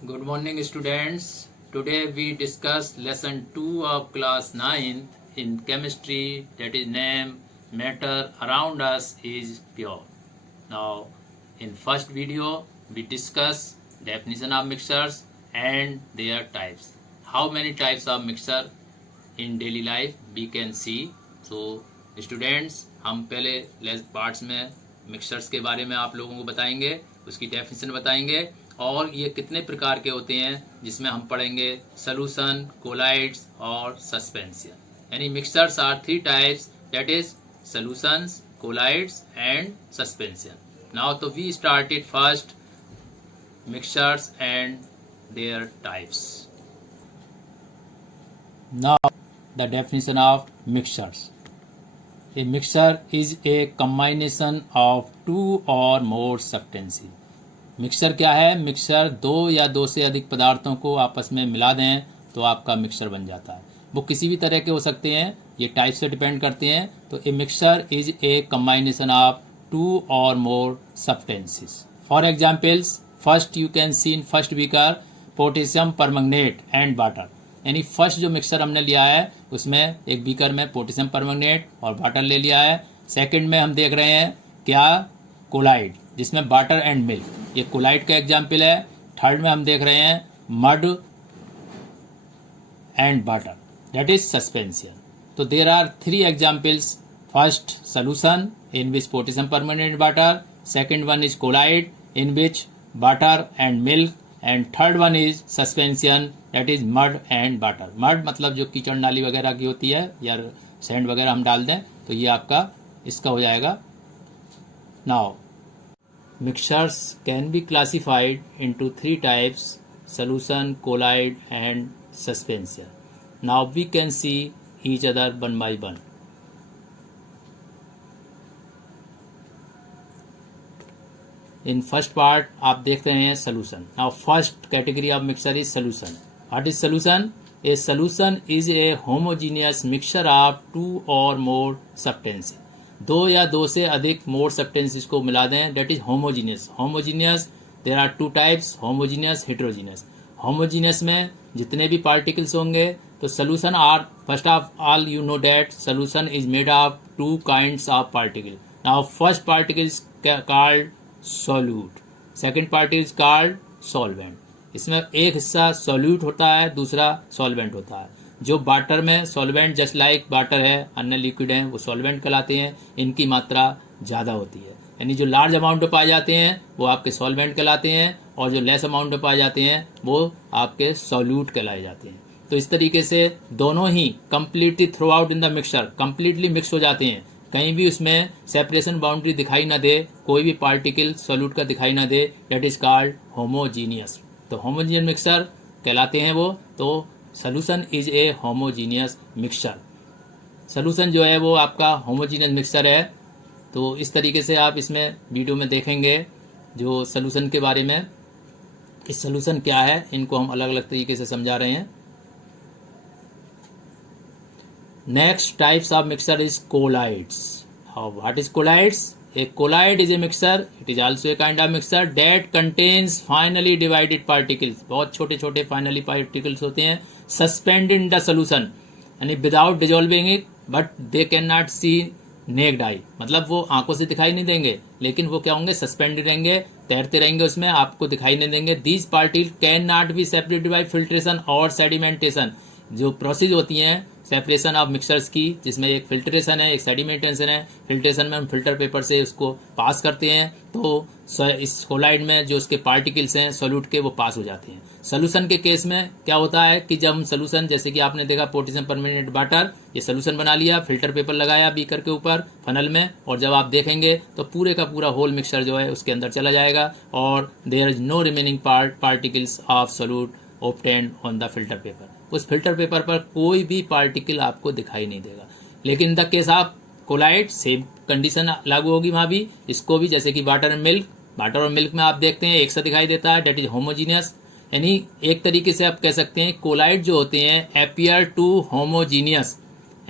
Good morning, students. Today we discuss lesson 2 of class 9 in chemistry, that is named matter around us is pure. Now, in first video we discuss definition of mixtures and their types. How many types of mixture in daily life we can see. So students, हम पहले parts में mixtures के बारे में आप लोगों को बताएंगे, उसकी डेफिनेशन बताएंगे और ये कितने प्रकार के होते हैं, जिसमें हम पढ़ेंगे सॉल्यूशन, कोलाइड्स और सस्पेंशन. यानी mixtures are 3 types, that is solutions, colloids and suspension. Now तो we started first mixtures and their types. Now the definition of mixtures. A mixture is a combination of 2 or more substances. Mixture क्या है? Mixture 2 या 2 से अधिक पदार्थों को आपस में मिला दें तो आपका मिक्सचर बन जाता है. वो किसी भी तरह के हो सकते हैं, ये टाइप से डिपेंड करते हैं. तो a mixture is a combination of 2 और more substances. For examples, first you can see in first beaker potassium permanganate and water. यानी फर्स्ट जो मिक्सचर हमने लिया है उसमें एक बीकर में पोटेशियम परमैंगनेट और वाटर ले लिया है. सेकंड में हम देख रहे हैं क्या? कोलाइड, जिसमें वाटर एंड मिल्क, ये कोलाइड का एग्जाम्पल है. थर्ड में हम देख रहे हैं mud and water, that is suspension. तो there are 3 examples. First solution in which potassium permanganate water, second one is colloid in which water and milk, and third one is suspension, that is mud and water. Mud मतलब जो कीचड़ नाली वगैरह की होती है या सैंड वगैरह हम डाल दें तो ये आपका इसका हो जाएगा. Now mixtures can be classified into 3 types, solution, colloid and suspension. Now we can see each other one by one. In first part आप देख रहे हैं solution. Now first category of mixture is solution. What is solution? A solution is a homogeneous mixture of 2 और more substances. 2 या 2 से अधिक मोर substances को मिला दें, that is homogeneous. Homogeneous there are 2 types, homogeneous, heterogeneous. Homogeneous में जितने भी पार्टिकल्स होंगे तो solution are, first of all you know that solution is made of 2 kinds of particle. Now first particle is called solute, second particle is called solvent. इसमें एक हिस्सा solute होता है, दूसरा सॉल्वेंट होता है. जो वाटर में सॉल्वेंट जस्ट लाइक वाटर है, अन्य लिक्विड हैं, वो सॉल्वेंट कहलाते हैं. इनकी मात्रा ज़्यादा होती है, यानी जो लार्ज अमाउंट में पाए जाते हैं वो आपके सॉल्वेंट कहलाते हैं और जो लेस अमाउंट में पाए जाते हैं वो आपके सॉल्यूट कहलाए जाते हैं. तो इस तरीके से दोनों ही completely throughout in the mixture completely mix हो जाते हैं. कहीं भी उसमें सेपरेशन बाउंड्री दिखाई ना दे, कोई भी पार्टिकल सॉल्यूट का दिखाई ना दे, दैट इज कॉल्ड होमोजीनियस. तो होमोजीनियस मिक्सचर कहलाते हैं वो. तो solution is a homogeneous mixture. Solution जो है वो आपका होमोजीनियस मिक्सचर है. तो इस तरीके से आप इसमें वीडियो में देखेंगे जो सॉल्यूशन के बारे में. इस सॉल्यूशन क्या है, इनको हम अलग अलग तरीके से समझा रहे हैं. Next types of mixture is colloids. What is colloids? A colloid is a mixture. It is also a kind of mixture that contains finely divided particles. बहुत छोटे छोटे finally particles होते हैं. Suspended in the solution, यानी without dissolving it, but they cannot see naked eye. मतलब वो आंखों से दिखाई नहीं देंगे, लेकिन वो क्या होंगे? सस्पेंडेड रहेंगे, तैरते रहेंगे, उसमें आपको दिखाई नहीं देंगे. These particles cannot be separated by filtration or sedimentation. जो प्रोसेस होती हैं सेपरेशन ऑफ मिक्सचर्स की, जिसमें एक फिल्ट्रेशन है, एक सेडिमेंटेशन है. फिल्ट्रेशन में हम फिल्टर पेपर से उसको पास करते हैं तो इस कोलाइड में जो उसके पार्टिकल्स हैं सॉल्यूट के, वो पास हो जाते हैं. सोल्यूशन के केस में क्या होता है कि जब हम सोल्यूशन, जैसे कि आपने देखा पोटेशियम परमैंगनेट वाटर, ये सोल्यूशन बना लिया, फिल्टर पेपर लगाया बीकर के ऊपर फनल में, और जब आप देखेंगे तो पूरे का पूरा होल मिक्सचर जो है उसके अंदर चला जाएगा और there is no remaining particles of solute obtained on the filter paper. उस फिल्टर पेपर पर कोई भी पार्टिकल आपको दिखाई नहीं देगा. लेकिन in the case of colloid same condition लागू होगी वहाँ भी. इसको भी जैसे कि वाटर एंड मिल्क, वाटर और मिल्क में आप देखते हैं एक सा दिखाई देता है, डेट इज होमोजीनियस. यानी एक तरीके से आप कह सकते हैं कोलाइड जो होते हैं अपियर टू होमोजीनियस,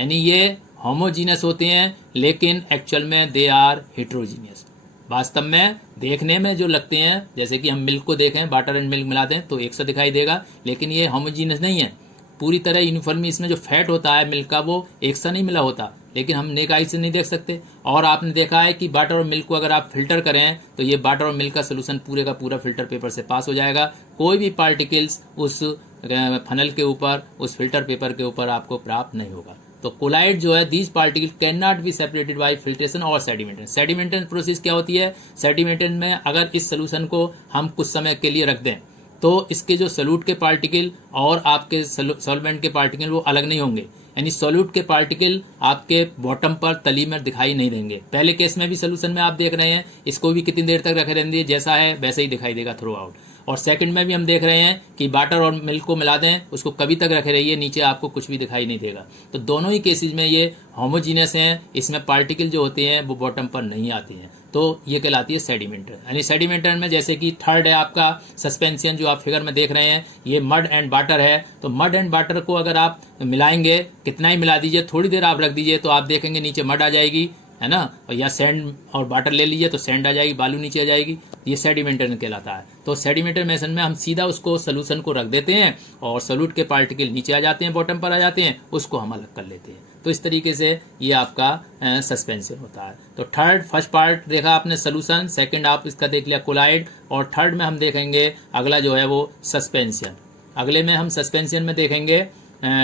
यानी ये होमोजीनियस होते हैं लेकिन एक्चुअल में दे आर हेट्रोजीनियस. वास्तव में देखने में जो लगते हैं, जैसे कि हम मिल्क को देखें, वाटर एंड मिल्क मिला दें तो एक सा दिखाई देगा, लेकिन ये होमोजीनियस नहीं है, पूरी तरह यूनिफॉर्मी इसमें जो फैट होता है मिल्क का वो एक सा नहीं मिला होता, लेकिन हम नेक आई से नहीं देख सकते। और आपने देखा है कि वाटर और मिल्क को अगर आप फिल्टर करें तो ये वाटर और मिल्क का सोल्यूशन पूरे का पूरा फिल्टर पेपर से पास हो जाएगा, कोई भी पार्टिकल्स उस फनल के ऊपर, उस फिल्टर पेपर के ऊपर आपको प्राप्त नहीं होगा। तो कोलाइड जो है, these particle can not be separated by filtration और सेडिमेंटेशन। सेडिमेंटेशन प्रोसेस क्या होती है? सेडिमेंटेशन में अगर इस सोल्यूशन को हम कुछ समय के लिए रख दें तो इसके जो सोल्यूट के पार्टिकल और आपके सॉल्वेंट के पार्टिकल वो अलग नहीं होंगे, यानी सोल्यूट के पार्टिकल आपके बॉटम पर तली में दिखाई नहीं देंगे। पहले केस में भी सोल्यूशन में आप देख रहे हैं, इसको भी कितनी देर तक रखे रहेंगे, जैसा है वैसे ही दिखाई देगा थ्रू आउट। और सेकंड में भी हम देख रहे हैं कि वाटर और मिल्क को मिला दें, उसको कभी तक रखे रहिए, नीचे आपको कुछ भी दिखाई नहीं देगा। तो दोनों ही केसेस में ये होमोजीनियस हैं, इसमें पार्टिकल जो होते हैं वो बॉटम पर नहीं आते हैं, तो ये कहलाती है सेडिमेंटर। यानी सेडिमेंटर में जैसे कि थर्ड है आपका सस्पेंशन, जो आप फिगर में देख रहे हैं, ये मड एंड वाटर है। तो मड एंड वाटर को अगर आप मिलाएंगे, कितना ही मिला दीजिए, थोड़ी देर आप रख दीजिए तो आप देखेंगे नीचे मड आ जाएगी, है ना, और या सैंड और वाटर ले लीजिए तो सैंड आ जाएगी, बालू नीचे आ जाएगी, ये सेडिमेंटर कहलाता है। तो सेडिमेंटर मेथड में हम सीधा उसको सोल्यूशन को रख देते हैं और सोल्यूट के पार्टिकल नीचे आ जाते हैं, बॉटम पर आ जाते हैं, उसको हम अलग कर लेते हैं। तो इस तरीके से ये आपका सस्पेंशन होता है। तो थर्ड, फर्स्ट पार्ट देखा आपने सोल्यूशन, सेकंड आप इसका देख लिया कोलाइड, और थर्ड में हम देखेंगे अगला जो है वो सस्पेंशन। अगले में हम सस्पेंशन में देखेंगे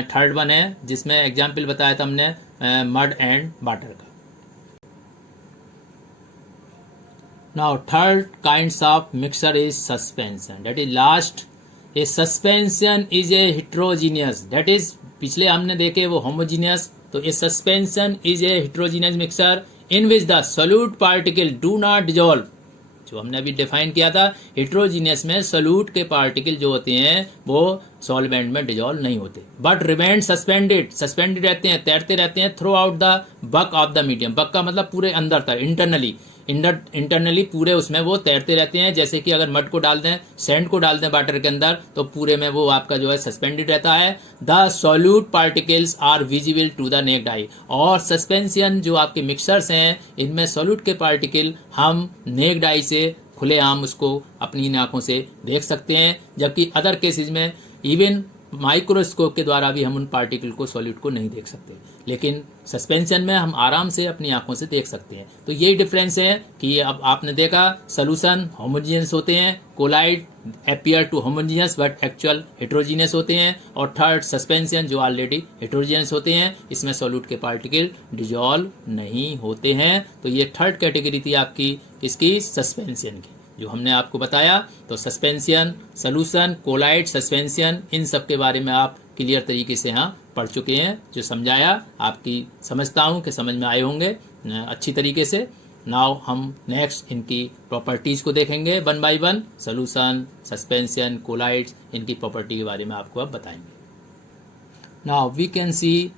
थर्ड वन है, जिसमें एग्जाम्पल बताया था हमने मड एंड वाटर का। Now third kinds of mixture is suspension. That is last. A suspension is a heterogeneous. That is पिछले हमने देखे वो homogeneous. तो a suspension is a heterogeneous mixture in which the solute particle do not dissolve. जो हमने अभी define किया था, हेट्रोजीनियस में सोल्यूट के पार्टिकल जो होते हैं वो सॉल्वेंट में डिजोल्व नहीं होते, बट रिमेन सस्पेंडेड, सस्पेंडेड रहते हैं, तैरते रहते हैं throughout the bulk of the medium. Bulk का मतलब पूरे अंदर तक, इंटरनली पूरे उसमें वो तैरते रहते हैं। जैसे कि अगर मड को डाल दें, सैंड को डाल दें वाटर के अंदर, तो पूरे में वो आपका जो है सस्पेंडेड रहता है। The solute particles are visible to the naked eye. और सस्पेंशन जो आपके मिक्सर्स हैं, इनमें सॉल्यूट के पार्टिकल हम नेक्ड आई से खुलेआम उसको अपनी आंखों से देख सकते हैं, जबकि अदर केसेस में इवन माइक्रोस्कोप के द्वारा भी हम उन पार्टिकल को, सॉल्यूट को नहीं देख सकते, लेकिन सस्पेंशन में हम आराम से अपनी आंखों से देख सकते हैं। तो यही डिफरेंस है कि अब आपने देखा सोल्यूशन होमोजीनियस होते हैं, colloid appear to homogeneous but actual heterogeneous होते हैं, और थर्ड सस्पेंशन जो ऑलरेडी हेट्रोजीनियस होते हैं, इसमें सॉल्यूट के पार्टिकल डिजॉल्व नहीं होते हैं। तो ये थर्ड कैटेगरी थी आपकी किसकी? सस्पेंशन की, जो हमने आपको बताया। तो सस्पेंशन, सोल्यूशन, कोलाइड, सस्पेंशन, इन सब के बारे में आप क्लियर तरीके से यहाँ पढ़ चुके हैं। जो समझाया आपकी समझता हूँ कि समझ में आए होंगे अच्छी तरीके से। नाउ हम नेक्स्ट इनकी प्रॉपर्टीज को देखेंगे one by one. Solution, suspension, colloids, इनकी प्रॉपर्टी के बारे में आपको अब बताएंगे। Now we can see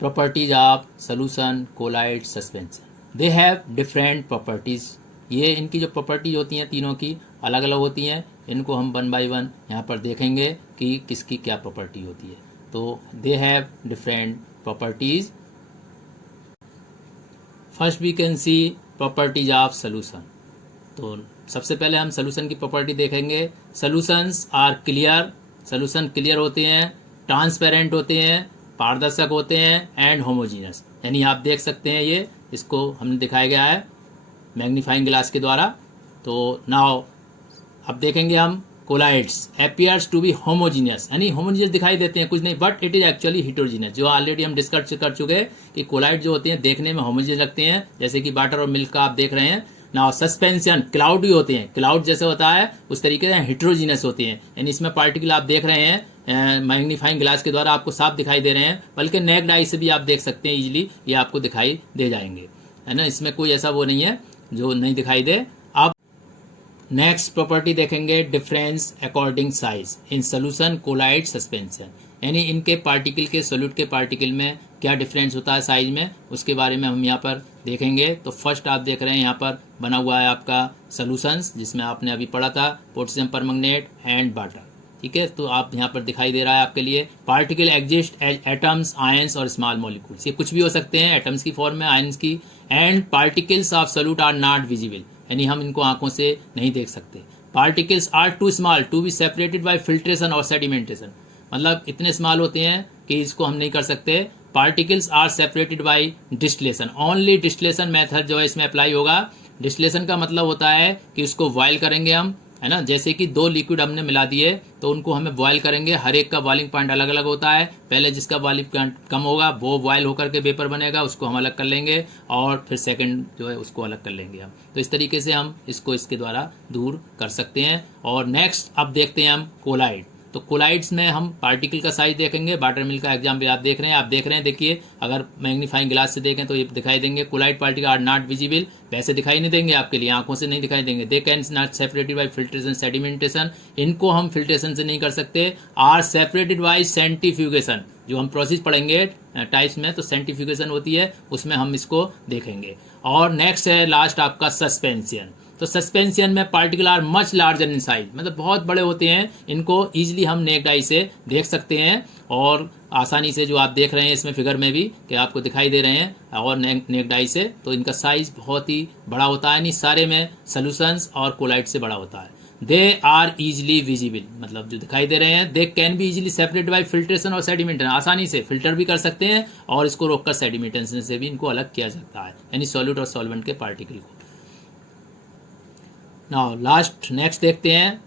properties of solution, colloid, suspension. They have different properties. ये इनकी जो प्रॉपर्टी होती हैं तीनों की अलग अलग होती हैं। इनको हम वन बाय वन यहाँ पर देखेंगे कि किसकी क्या प्रॉपर्टी होती है। तो they have different properties. First we can see properties of solution. तो सबसे पहले हम सोल्यूशन की प्रॉपर्टी देखेंगे। Solutions are clear, solution clear होते हैं, ट्रांसपेरेंट होते हैं, पारदर्शक होते हैं, एंड होमोजीनियस। यानी आप देख सकते हैं ये, इसको हमने दिखाया गया है मैग्नीफाइंग ग्लास के द्वारा। तो नाउ अब देखेंगे हम colloids appears to be homogeneous, यानी होमोजीनियस दिखाई देते हैं कुछ नहीं, but it is actually heterogeneous. जो ऑलरेडी हम डिस्कस कर चुके हैं कि कोलाइड जो होते हैं देखने में होमोजीनियस लगते हैं, जैसे कि वाटर और मिल्क का आप देख रहे हैं। नाउ सस्पेंशन क्लाउडी होते हैं, क्लाउड जैसे होता है उस तरीके से हेट्रोजीनियस होते हैं, यानी इसमें पार्टिकल आप देख रहे हैं मैग्नीफाइंग ग्लास के द्वारा आपको साफ दिखाई दे रहे हैं, बल्कि नेक्ड आई से भी आप देख सकते हैं इजीली, ये आपको दिखाई दे जाएंगे, है ना। इसमें कोई ऐसा वो नहीं है जो नहीं दिखाई दे। अब नेक्स्ट प्रॉपर्टी देखेंगे, difference according size in solution, colloid, suspension. यानी इनके पार्टिकल के, सोल्यूट के पार्टिकल में क्या डिफरेंस होता है साइज में, उसके बारे में हम यहाँ पर देखेंगे। तो फर्स्ट आप देख रहे हैं यहाँ पर बना हुआ है आपका सोल्यूशंस, जिसमें आपने अभी पढ़ा था पोटेशियम परमैंगनेट एंड वाटर, ठीक है। तो आप यहाँ पर दिखाई दे रहा है आपके लिए particle exist as atoms, ions और स्मॉल मॉलिक्यूल्स। ये कुछ भी हो सकते हैं एटम्स की फॉर्म में, आयंस की। And particles of solute are not visible, यानी हम इनको आंखों से नहीं देख सकते। Particles are too small to be separated by filtration और सेडिमेंटेशन, मतलब इतने स्मॉल होते हैं कि इसको हम नहीं कर सकते। Particles are separated by distillation, only distillation method जो है इसमें अप्लाई होगा। डिस्टिलेशन का मतलब होता है कि उसको बॉयल करेंगे हम, है ना, जैसे कि दो लिक्विड हमने मिला दिए तो उनको हमें बॉयल करेंगे। हर एक का बॉइलिंग पॉइंट अलग अलग होता है। पहले जिसका बॉइलिंग पॉइंट कम होगा वो बॉयल होकर के वेपर बनेगा, उसको हम अलग कर लेंगे, और फिर सेकंड जो है उसको अलग कर लेंगे हम। तो इस तरीके से हम इसको इसके द्वारा दूर कर सकते हैं। और नेक्स्ट अब देखते हैं हम कोलाइड। तो कोलाइड्स में हम पार्टिकल का साइज देखेंगे। वाटर मिल का एग्जाम भी आप देख रहे हैं, देखिए अगर मैग्नीफाइंग ग्लास से देखें तो ये दिखाई देंगे। Colloid particle are not visible, वैसे दिखाई नहीं देंगे आपके लिए, आंखों से नहीं दिखाई देंगे। They can not separated by filtration sedimentation, इनको हम फिल्ट्रेशन से नहीं कर सकते। आर सेपरेटेड बाय सेंट्रीफ्यूगेशन, जो हम प्रोसेस पढ़ेंगे टाइप्स में, तो सेंट्रीफ्यूगेशन होती है, उसमें हम इसको देखेंगे। और नेक्स्ट है लास्ट आपका सस्पेंशन। तो सस्पेंशन में particle are much larger in size, मतलब बहुत बड़े होते हैं, इनको इजीली हम नेक्ड आई से देख सकते हैं, और आसानी से जो आप देख रहे हैं इसमें फिगर में भी कि आपको दिखाई दे रहे हैं, और नेक्ड आई से तो इनका साइज बहुत ही बड़ा होता है, यानी सारे में सॉल्यूशंस और कोलाइड से बड़ा होता है। दे आर इजिली विजिबल, मतलब जो दिखाई दे रहे हैं, they can be easily separate by filtration और सेडिमेंटेशन, आसानी से फिल्टर भी कर सकते हैं और इसको रोककर सेडिमेंटेशन से भी इनको अलग किया सकता है, यानी सॉल्यूट और सॉल्वेंट के पार्टिकल को। नाउ नेक्स्ट देखते हैं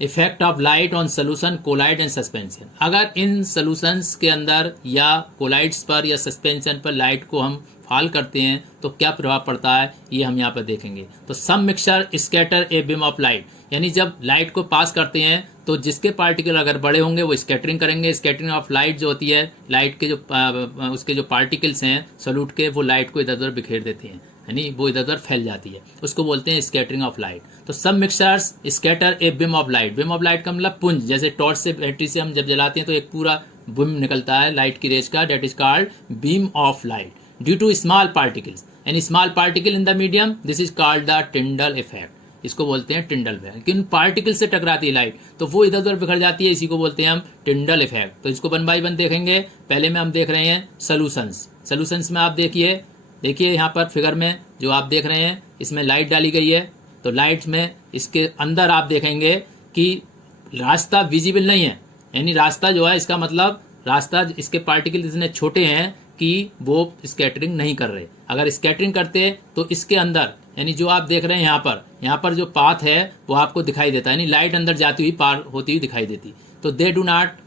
effect of light on solution, colloid and suspension. अगर इन सोल्यूशंस के अंदर या कोलाइड्स पर या सस्पेंशन पर लाइट को हम फॉल करते हैं तो क्या प्रभाव पड़ता है, ये हम यहाँ पर देखेंगे। तो some mixture scatter a beam of light, यानी जब लाइट को पास करते हैं तो जिसके पार्टिकल अगर बड़े होंगे वो स्कैटरिंग करेंगे। स्कैटरिंग ऑफ लाइट जो होती है, लाइट के जो उसके जो पार्टिकल्स हैं सोल्यूट के, वो लाइट को इधर उधर बिखेर देते हैं, यानी वो इधर उधर फैल जाती है, उसको बोलते हैं स्कैटरिंग ऑफ लाइट। तो सब mixtures scatter a beam of light, beam of light का मतलब पुंज, जैसे टॉर्च से बैटरी से हम जब जलाते हैं तो एक पूरा बीम निकलता है लाइट की रेज का, that is called beam of light due to small particles, यानी small particle in the medium, this is called the Tyndall effect, इसको बोलते हैं टिंडल इफेक्ट। किन पार्टिकल से टकराती है लाइट तो वो इधर उधर बिखर जाती है, इसी को बोलते हैं हम टिंडल इफेक्ट। तो इसको वन बाय वन देखेंगे। पहले में हम देख रहे हैं सोल्यूशंस में आप देखिए यहाँ पर फिगर में जो आप देख रहे हैं इसमें लाइट डाली गई है। तो लाइट में इसके अंदर आप देखेंगे कि रास्ता विजिबल नहीं है, यानी रास्ता जो है इसका मतलब रास्ता इसके पार्टिकल इतने छोटे हैं कि वो स्कैटरिंग नहीं कर रहे। अगर स्कैटरिंग करते तो इसके अंदर, यानी जो आप देख रहे हैं यहाँ पर जो पाथ है वो आपको दिखाई देता है, यानी लाइट अंदर जाती हुई पार होती हुई दिखाई देती। तो they do not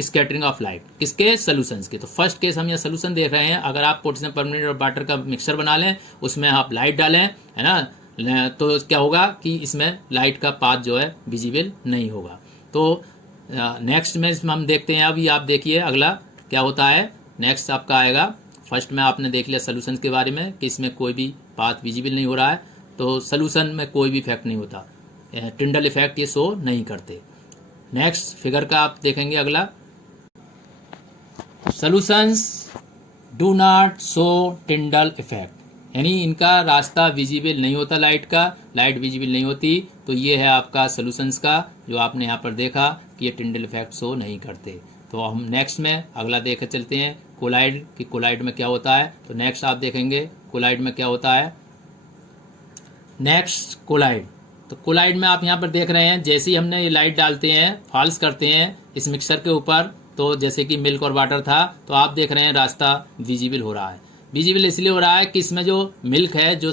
scattering of light, किसके, सोल्यूशंस के। तो फर्स्ट केस हम यहाँ सोल्यूशन देख रहे हैं। अगर आप पोटेशियम परमैंगनेट और वाटर का मिक्सर बना लें, उसमें आप लाइट डालें, है ना, तो क्या होगा कि इसमें लाइट का पाथ जो है विजिबल नहीं होगा। तो नेक्स्ट में हम देखते हैं, अभी आप देखिए अगला क्या होता है। नेक्स्ट आपका आएगा, फर्स्ट में आपने देख लिया सोल्यूशन के बारे में कि इसमें कोई भी पाथ विजिबल नहीं हो रहा है, तो सोल्यूशन में कोई भी इफेक्ट नहीं होता, टिंडल इफेक्ट ये शो नहीं करते। नेक्स्ट फिगर का आप देखेंगे अगला, solutions do not show Tyndall effect, यानी इनका रास्ता विजिबल नहीं होता, लाइट विजिबल नहीं होती। तो ये है आपका सोल्यूशंस का, जो आपने यहाँ पर देखा कि ये टिंडल इफेक्ट शो नहीं करते। तो हम नेक्स्ट में अगला देख चलते हैं कोलाइड, कि कोलाइड में क्या होता है। तो नेक्स्ट आप देखेंगे कोलाइड में क्या होता है। नेक्स्ट कोलाइड, तो कोलाइड में आप यहाँ पर देख रहे हैं, जैसे ही हमने ये लाइट डालते हैं, फॉल्स करते हैं इस मिक्सर के ऊपर, तो जैसे कि मिल्क और वाटर था, तो आप देख रहे हैं रास्ता विजिबल हो रहा है। विजिबल इसलिए हो रहा है कि इसमें जो मिल्क है जो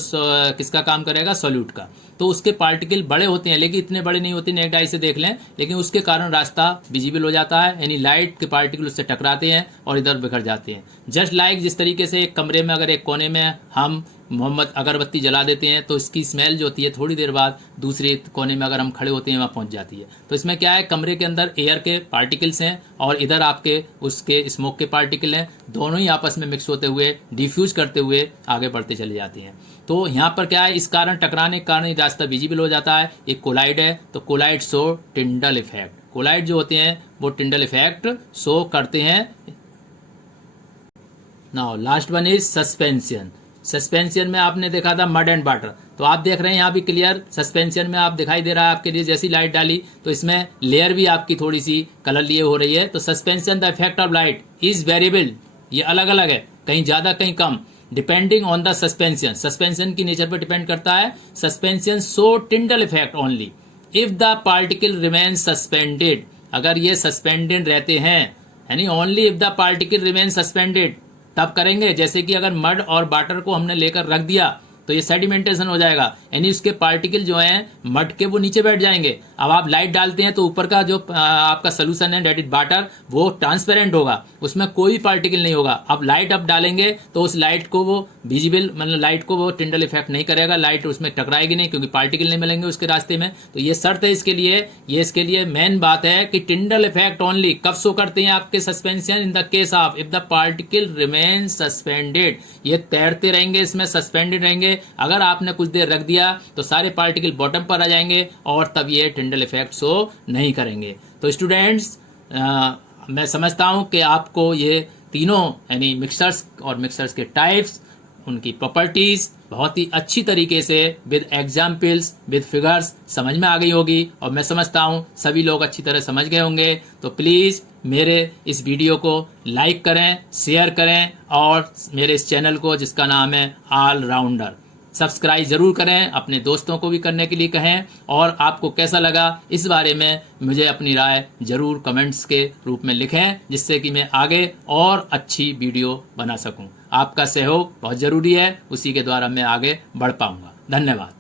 किसका काम करेगा, सॉल्यूट का, तो उसके पार्टिकल बड़े होते हैं लेकिन इतने बड़े नहीं होते, नेक्ड आई से देख लें, लेकिन उसके कारण रास्ता विजिबल हो जाता है, यानी लाइट के पार्टिकल उससे टकराते हैं और इधर बिखर जाते हैं। जस्ट लाइक जिस तरीके से एक कमरे में अगर एक कोने में हम मोहम्मद अगरबत्ती जला देते हैं तो इसकी स्मेल जो होती है थोड़ी देर बाद दूसरे कोने में अगर हम खड़े होते हैं वहाँ पहुँच जाती है। तो इसमें क्या है, कमरे के अंदर एयर के पार्टिकल्स हैं और इधर आपके उसके स्मोक के पार्टिकल हैं, दोनों ही आपस में मिक्स होते हुए डिफ्यूज करते हुए आगे बढ़ते चले जाते हैं। तो यहाँ पर क्या है, इस कारण टकराने के कारण रास्ता विजिबल हो जाता है। एक कोलाइड है, तो colloid show Tyndall effect, colloid जो होते हैं वो टिंडल इफेक्ट शो करते हैं। Now last one is suspension. Suspension में आपने देखा था मड एंड वाटर, तो आप देख रहे हैं यहाँ भी क्लियर सस्पेंशन में आप दिखाई दे रहा है आपके लिए, जैसी लाइट डाली तो इसमें लेयर भी आपकी थोड़ी सी कलर लिए हो रही है। तो suspension the effect of light is variable, ये अलग अलग है, कहीं ज्यादा कहीं कम। Depending on the suspension, suspension की नेचर पर डिपेंड करता है। Suspension show Tyndall effect only if the particle remain suspended, अगर ये सस्पेंडेड रहते हैं, यानी only if the particle remain suspended तब करेंगे। जैसे कि अगर मड और वाटर को हमने लेकर रख दिया तो ये सेडिमेंटेशन हो जाएगा, यानी उसके पार्टिकल जो हैं मड के वो नीचे बैठ जाएंगे। अब आप लाइट डालते हैं तो ऊपर का जो आपका सोल्यूशन है डेट इज वाटर, वो ट्रांसपेरेंट होगा, उसमें कोई पार्टिकल नहीं होगा। अब लाइट अब डालेंगे तो उस लाइट को वो विजिबल, मतलब लाइट को वो टिंडल इफेक्ट नहीं करेगा, लाइट उसमें टकराएगी नहीं क्योंकि पार्टिकल नहीं मिलेंगे उसके रास्ते में। तो ये शर्त है इसके लिए, ये इसके लिए मेन बात है कि टिंडल इफेक्ट ओनली कब शो करते हैं आपके suspension, in the case of if the particle remain suspended, ये तैरते रहेंगे, इसमें सस्पेंडेड रहेंगे। अगर आपने कुछ देर रख दिया तो सारे पार्टिकल बॉटम पर आ जाएंगे और तब ये टिंडल इफेक्ट शो नहीं करेंगे। तो स्टूडेंट्स, मैं समझता हूं कि आपको ये तीनों यानी मिक्सर्स और मिक्सर्स के टाइप्स, उनकी प्रॉपर्टीज बहुत ही अच्छी तरीके से विद एग्जाम्पल्स विद फिगर्स समझ में आ गई होगी, और मैं समझता हूं सभी लोग अच्छी तरह समझ गए होंगे। तो प्लीज़ मेरे इस वीडियो को लाइक करें, शेयर करें, और मेरे इस चैनल को जिसका नाम है ऑलराउंडर, सब्सक्राइब जरूर करें, अपने दोस्तों को भी करने के लिए कहें। और आपको कैसा लगा इस बारे में मुझे अपनी राय जरूर कमेंट्स के रूप में लिखें, जिससे कि मैं आगे और अच्छी वीडियो बना सकूं। आपका सहयोग बहुत जरूरी है, उसी के द्वारा मैं आगे बढ़ पाऊंगा। धन्यवाद।